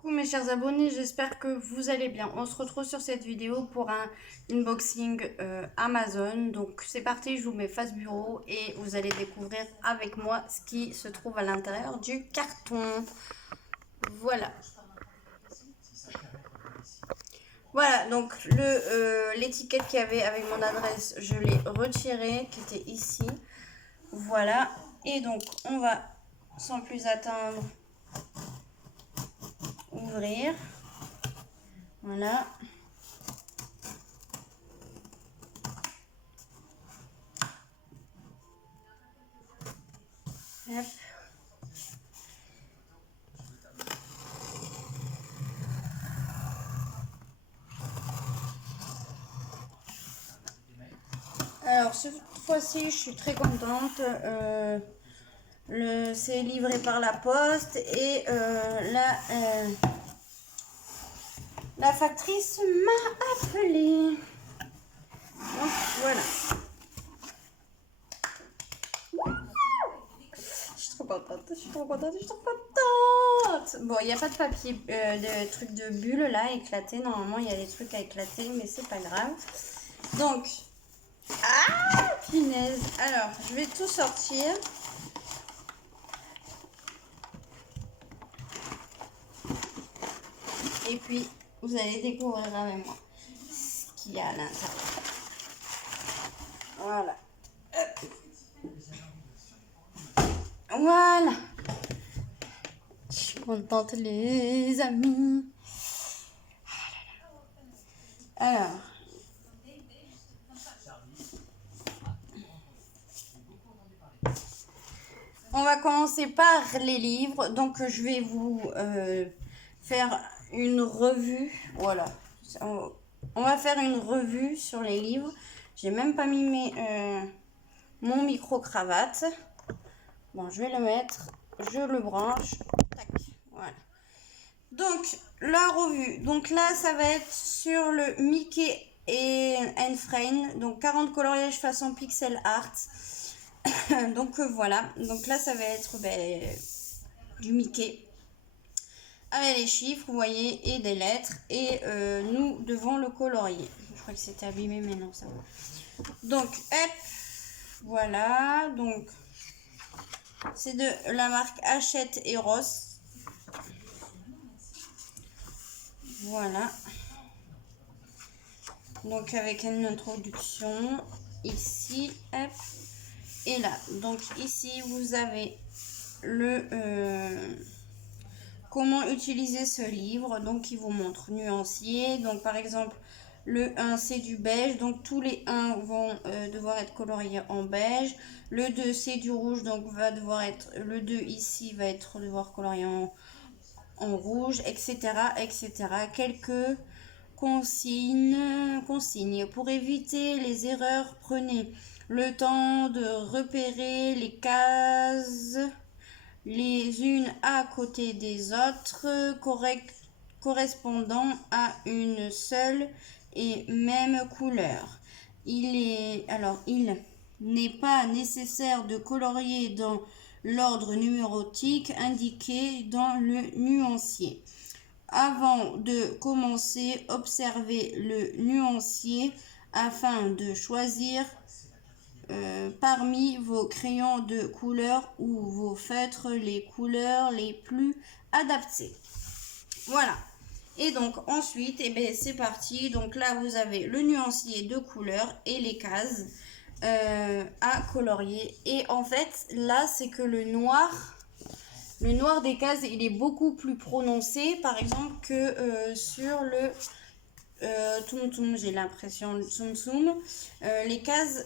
Coucou mes chers abonnés, j'espère que vous allez bien. On se retrouve sur cette vidéo pour un unboxing Amazon. Donc c'est parti, je vous mets face bureau et vous allez découvrir avec moi ce qui se trouve à l'intérieur du carton. Voilà. Voilà, donc l'étiquette qu'il y avait avec mon adresse, je l'ai retirée, qui était ici. Voilà, et donc on va sans plus attendre ouvrir. Voilà. Hop. Alors cette fois-ci, je suis très contente. C'est livré par la poste et la factrice m'a appelé. Donc voilà. Je suis trop contente, je suis trop contente, je suis trop contente. Bon, il n'y a pas de papier, de trucs de bulles là éclatés. Normalement, il y a des trucs à éclater, mais c'est pas grave. Donc, ah, punaise. Alors, je vais tout sortir. Et puis, vous allez découvrir avec moi ce qu'il y a à l'intérieur. Voilà. Voilà. Je suis contente, les amis. Alors. On va commencer par les livres. Donc, je vais vous faire une revue. Voilà. On va faire une revue sur les livres. J'ai même pas mis mon micro-cravate. Bon, je vais le mettre. Je le branche. Tac. Voilà. Donc, la revue. Donc là, ça va être sur le Mickey and Friends. Donc, 40 coloriages façon pixel art. Donc voilà, donc là ça va être du Mickey avec les chiffres, vous voyez, et des lettres, et nous devons le colorier. Je crois que c'était abîmé, mais non, ça va. Donc hop, voilà, donc c'est de la marque Hachette et Ross. Voilà, donc avec une introduction ici, hop. Et là, donc ici, vous avez comment utiliser ce livre. Donc, il vous montre nuancier. Donc, par exemple, le 1, c'est du beige. Donc, tous les 1 vont devoir être coloriés en beige. Le 2, c'est du rouge. Donc, va devoir être, le 2 ici va être devoir colorier en rouge, etc., etc. Quelques consignes. Pour éviter les erreurs, prenez le temps de repérer les cases les unes à côté des autres, correspondant à une seule et même couleur. Il n'est pas nécessaire de colorier dans l'ordre numérotique indiqué dans le nuancier. Avant de commencer, observez le nuancier afin de choisir parmi vos crayons de couleur ou vos feutres les couleurs les plus adaptées. Voilà. Et donc ensuite, c'est parti. Donc là, vous avez le nuancier de couleurs et les cases à colorier. Et en fait, là, c'est que le noir des cases, il est beaucoup plus prononcé, par exemple, que sur le Tsum Tsum, j'ai l'impression, le Tsum Tsum. Les cases,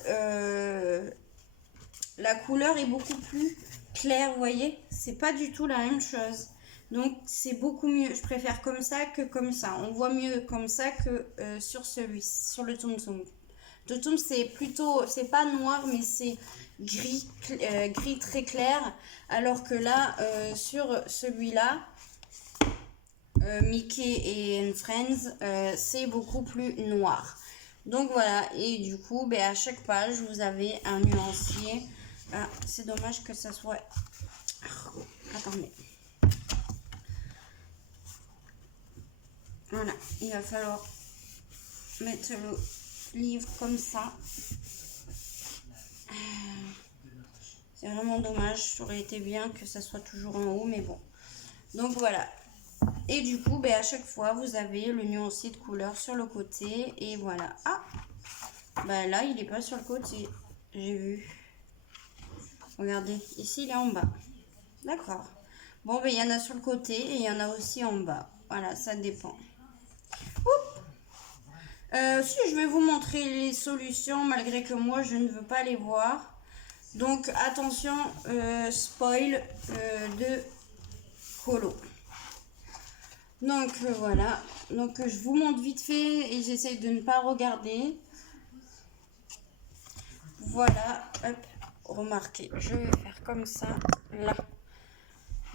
la couleur est beaucoup plus claire, vous voyez. C'est pas du tout la même chose. Donc, c'est beaucoup mieux. Je préfère comme ça que comme ça. On voit mieux comme ça que sur le Tsum Tsum. Le Tsum, c'est plutôt, c'est pas noir, mais c'est gris, gris très clair. Alors que là, sur celui-là, Mickey et Friends, c'est beaucoup plus noir. Donc voilà, et du coup, à chaque page, vous avez un nuancier. Ah, c'est dommage que ça soit... Attendez. Voilà, il va falloir mettre le livre comme ça. C'est vraiment dommage, ça aurait été bien que ça soit toujours en haut, mais bon. Donc voilà. Et du coup, ben, à chaque fois, vous avez le nuancier de couleur sur le côté. Et voilà. Ah, ben là, il n'est pas sur le côté. J'ai vu. Regardez, ici, il est en bas. D'accord. Bon, ben, il y en a sur le côté et il y en a aussi en bas. Voilà, ça dépend. Si, je vais vous montrer les solutions, malgré que moi, je ne veux pas les voir. Donc, attention, spoil de colo. Donc, voilà. Donc, je vous montre vite fait et j'essaie de ne pas regarder. Voilà, hop, remarquez, je vais faire comme ça, là.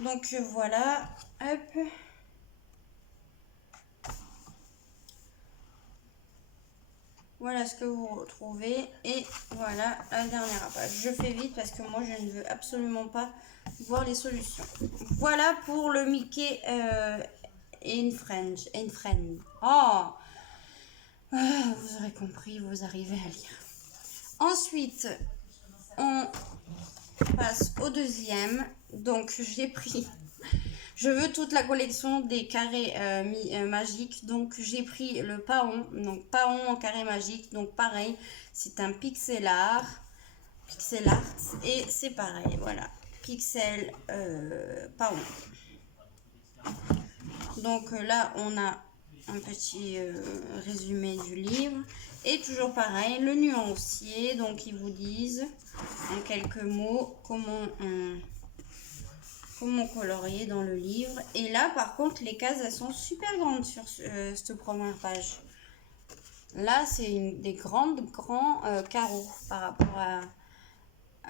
Donc, voilà, hop. Voilà ce que vous retrouvez. Et voilà la dernière page. Je fais vite parce que moi, je ne veux absolument pas voir les solutions. Voilà pour le Mickey in French. Oh, vous aurez compris, vous arrivez à lire. Ensuite, on passe au deuxième. Donc, j'ai pris... Je veux toute la collection des carrés magiques. Donc, j'ai pris le Paon. Donc, Paon en carré magique. Donc, pareil, c'est un pixel art. Et c'est pareil, voilà. Pixel Paon. Donc, là, on a un petit résumé du livre. Et toujours pareil, le nuancier. Donc, ils vous disent en quelques mots comment colorier dans le livre. Et là, par contre, les cases, elles sont super grandes sur cette première page. Là, c'est des grands carreaux par rapport à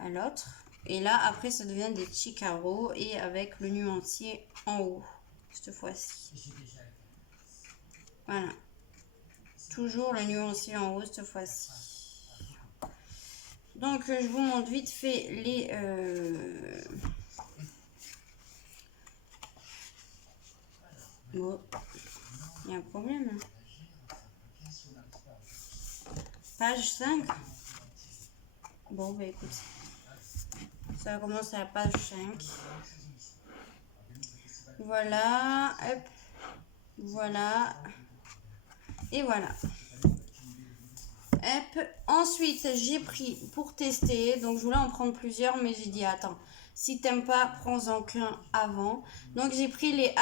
l'autre. Et là, après, ça devient des petits carreaux et avec le nuancier en haut, cette fois-ci. Voilà. Toujours le nuancier en haut, cette fois-ci. Donc, je vous montre vite fait les... Bon, il y a un problème. Page 5. Bon, bah écoute. Ça commence à la page 5. Voilà. Hop. Voilà. Et voilà. Hop. Ensuite, j'ai pris pour tester. Donc, je voulais en prendre plusieurs, mais j'ai dit, attends. Si t'aimes pas, prends-en qu'un avant. Donc, j'ai pris les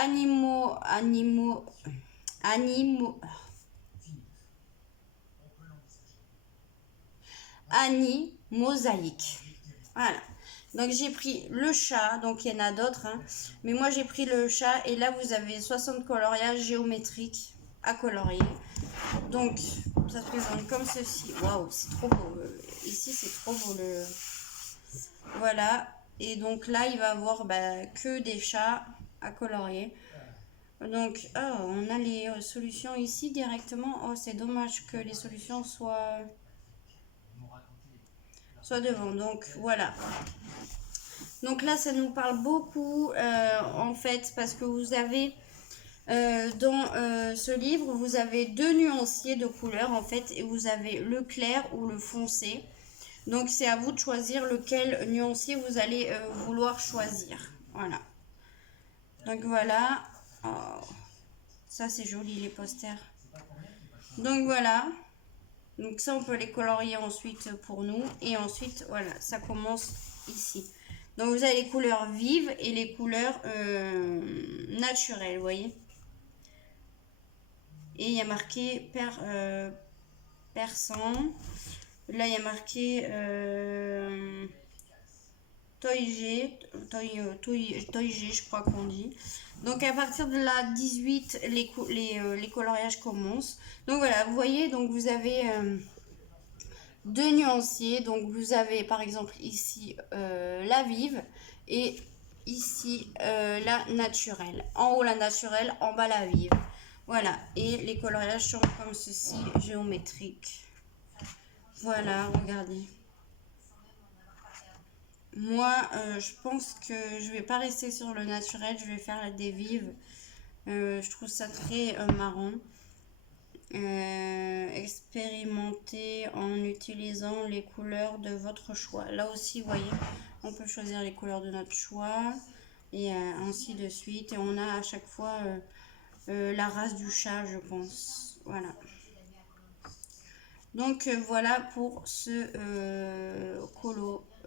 mosaïque. Voilà. Donc j'ai pris le chat, donc il y en a d'autres, hein. Mais moi j'ai pris le chat et là vous avez 60 coloriages géométriques à colorier. Donc ça se présente comme ceci. Waouh, c'est trop beau. Ici c'est trop beau. Voilà. Et donc là il va avoir que des chats à colorier. Donc on a les solutions ici directement. Oh, c'est dommage que les solutions soient devant. Donc voilà. Donc là, ça nous parle beaucoup, en fait, parce que vous avez, dans ce livre, vous avez deux nuanciers de couleurs, en fait, et vous avez le clair ou le foncé. Donc, c'est à vous de choisir lequel nuancier vous allez vouloir choisir. Voilà. Donc, voilà. Oh, ça, c'est joli, les posters. Donc, voilà. Donc, ça, on peut les colorier ensuite pour nous. Et ensuite, voilà, ça commence ici. Donc, vous avez les couleurs vives et les couleurs naturelles, vous voyez. Et il y a marqué persan. Là, il y a marqué Toige, je crois qu'on dit. Donc, à partir de la 18, les coloriages commencent. Donc, voilà, vous voyez, donc vous avez... deux nuanciers, donc vous avez par exemple ici la vive et ici la naturelle. En haut la naturelle, en bas la vive. Voilà, et les coloriages sont comme ceci, géométriques. Voilà, regardez. Moi, je pense que je vais pas rester sur le naturel, je vais faire des vives. Je trouve ça très marrant. Expérimentez en utilisant les couleurs de votre choix. Là aussi, vous voyez, on peut choisir les couleurs de notre choix et ainsi de suite. Et on a à chaque fois la race du chat, je pense. Voilà. Donc voilà pour ce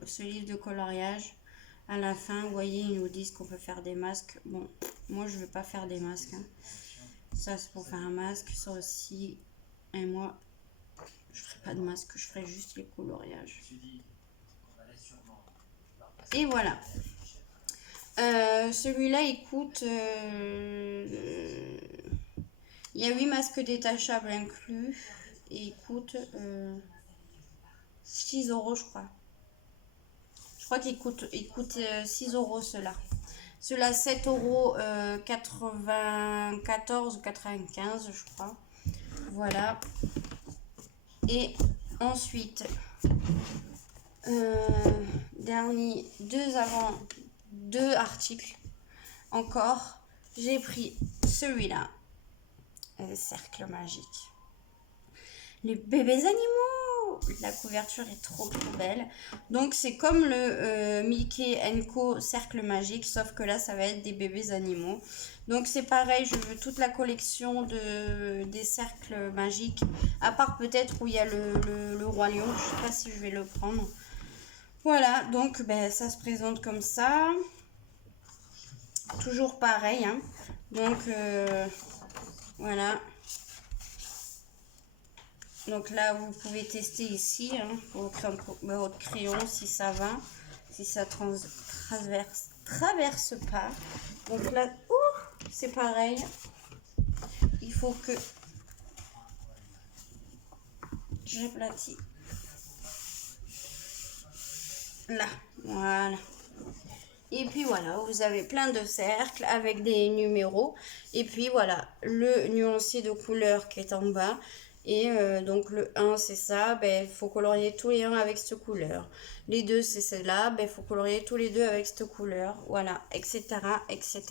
ce livre de coloriage. À la fin, vous voyez, ils nous disent qu'on peut faire des masques. Bon, moi je ne veux pas faire des masques, hein. Ça c'est pour faire un masque, ça aussi. Et moi, je ferai pas de masque, je ferai juste les coloriages. Et voilà. Celui-là, il coûte... il y a 8 masques détachables inclus. Et il coûte 6 euros, je crois. Je crois qu'il coûte 6 euros, cela. Cela 7 euros 94 ou 95, je crois. Voilà. Et ensuite, dernier, deux articles encore. J'ai pris celui-là, cercle magique. Les bébés animaux, la couverture est trop belle. Donc c'est comme le Mickey Co cercle magique, sauf que là ça va être des bébés animaux. Donc c'est pareil, je veux toute la collection des cercles magiques, à part peut-être où il y a le roi lion. Je sais pas si je vais le prendre. Voilà, donc ben, ça se présente comme ça. Toujours pareil, hein. Donc voilà. Donc là, vous pouvez tester ici, hein, votre crayon, si ça va, si ça traverse pas. Donc là, c'est pareil. Il faut que j'aplatis. Là, voilà. Et puis voilà, vous avez plein de cercles avec des numéros. Et puis voilà, le nuancier de couleur qui est en bas. Et donc le 1 c'est ça, ben, faut colorier tous les 1 avec cette couleur. Les 2 c'est celle-là, ben, faut colorier tous les 2 avec cette couleur. Voilà, etc. etc.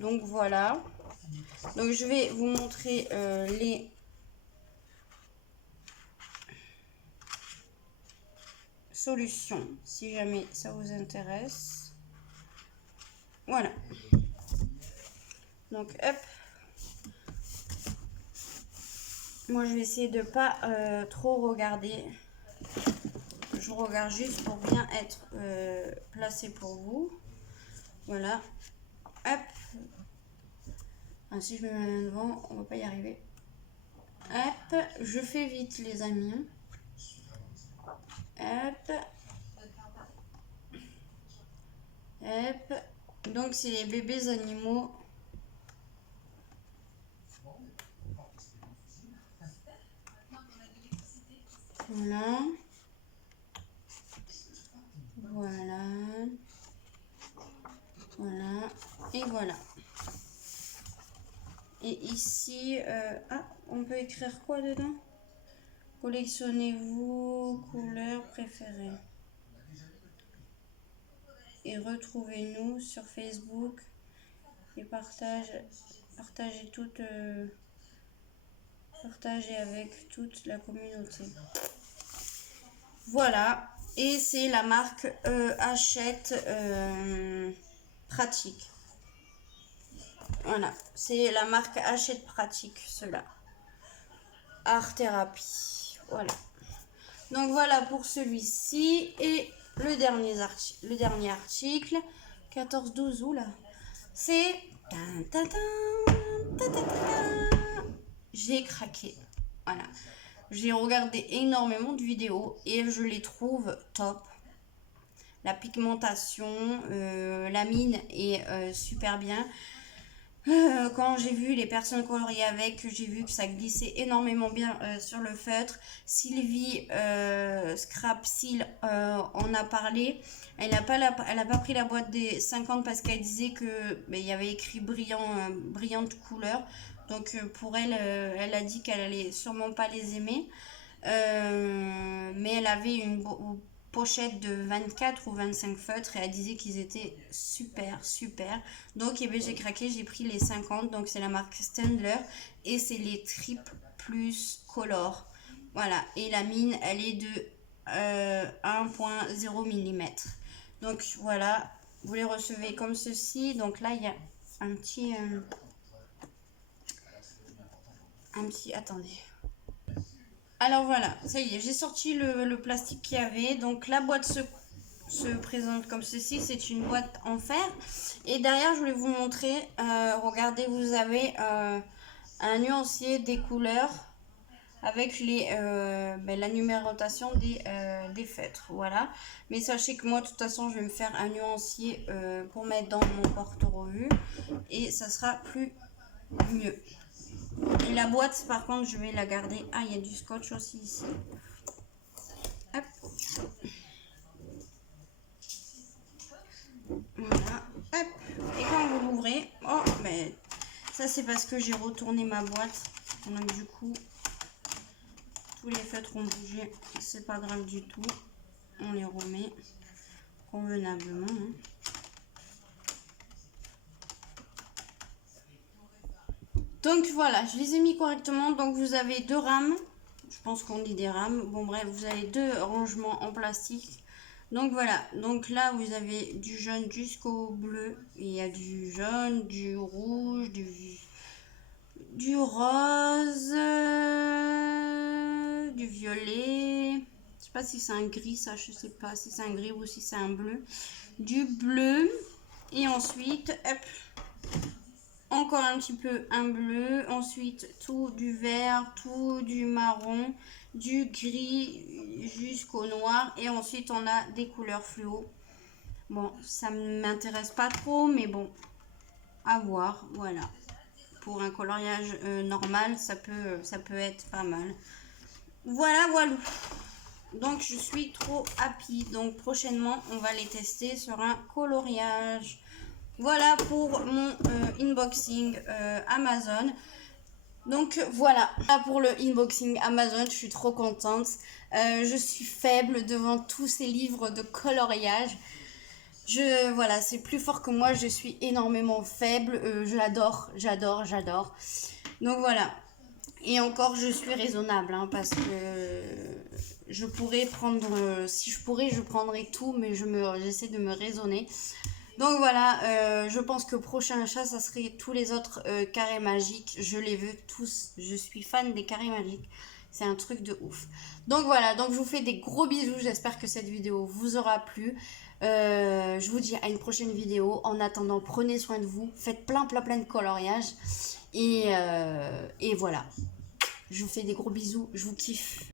Donc voilà. Donc je vais vous montrer les solutions si jamais ça vous intéresse. Voilà. Donc hop. Moi, je vais essayer de pas trop regarder. Je regarde juste pour bien être placé pour vous. Voilà. Hop. Ah, si je me mets devant, on va pas y arriver. Hop. Je fais vite, les amis. Hop. Hop. Donc, c'est les bébés animaux. Voilà. Voilà. Voilà. Et voilà. Et ici, on peut écrire quoi dedans? Collectionnez-vous couleurs préférées. Et retrouvez-nous sur Facebook et partagez avec toute la communauté. Voilà, et c'est la marque Hachette Pratique. Voilà, c'est la marque Hachette Pratique, cela. Art Thérapie, voilà. Donc voilà pour celui-ci et le dernier article 14-12 ou là, c'est j'ai craqué. Voilà. J'ai regardé énormément de vidéos et je les trouve top. La pigmentation, la mine est super bien. Quand j'ai vu les personnes coloriées avec, j'ai vu que ça glissait énormément bien sur le feutre. Sylvie Scrap Seal en a parlé. Elle n'a pas pris la boîte des 50 parce qu'elle disait que il y avait écrit brillante couleur. Donc pour elle, elle a dit qu'elle allait sûrement pas les aimer. Mais elle avait pochette de 24 ou 25 feutres et elle disait qu'ils étaient super super. Donc j'ai craqué, j'ai pris les 50. Donc c'est la marque Standler et c'est les triple plus color. Voilà, et la mine elle est de 1.0 mm. Donc voilà, vous les recevez comme ceci. Donc là il y a un petit attendez. Alors voilà, ça y est, j'ai sorti le plastique qu'il y avait. Donc la boîte se présente comme ceci. C'est une boîte en fer. Et derrière, je voulais vous montrer. Regardez, vous avez un nuancier des couleurs avec la numérotation des feutres. Voilà. Mais sachez que moi, de toute façon, je vais me faire un nuancier pour mettre dans mon porte-revue. Et ça sera mieux. Et la boîte, par contre, je vais la garder. Ah, il y a du scotch aussi ici. Hop. Voilà. Hop. Et quand vous l'ouvrez, oh, mais ça c'est parce que j'ai retourné ma boîte. Donc du coup, tous les feutres ont bougé. C'est pas grave du tout. On les remet convenablement. Hein. Donc voilà, je les ai mis correctement. Donc vous avez 2 rames. Je pense qu'on dit des rames. Bon bref, vous avez 2 rangements en plastique. Donc voilà, donc là vous avez du jaune jusqu'au bleu. Il y a du jaune, du rouge, du rose, du violet. Je sais pas si c'est un gris, ça je sais pas si c'est un gris ou si c'est un bleu. Du bleu. Et ensuite, hop, encore un petit peu un bleu, ensuite tout du vert, tout du marron, du gris jusqu'au noir et ensuite on a des couleurs fluo. Bon, ça ne m'intéresse pas trop, mais bon, à voir, voilà. Pour un coloriage normal, ça peut être pas mal. Voilà, voilà. Donc je suis trop happy. Donc prochainement, on va les tester sur un coloriage. Voilà pour mon unboxing Amazon. Donc voilà pour le unboxing Amazon, je suis trop contente. Je suis faible devant tous ces livres de coloriage. Voilà, c'est plus fort que moi, je suis énormément faible. J'adore. Donc voilà. Et encore, je suis raisonnable hein, parce que je pourrais prendre, si je pourrais, je prendrais tout, mais j'essaie de me raisonner. Donc voilà, je pense que prochain achat, ça serait tous les autres carrés magiques. Je les veux tous. Je suis fan des carrés magiques. C'est un truc de ouf. Donc voilà, donc je vous fais des gros bisous. J'espère que cette vidéo vous aura plu. Je vous dis à une prochaine vidéo. En attendant, prenez soin de vous. Faites plein de coloriage. Et voilà. Je vous fais des gros bisous. Je vous kiffe.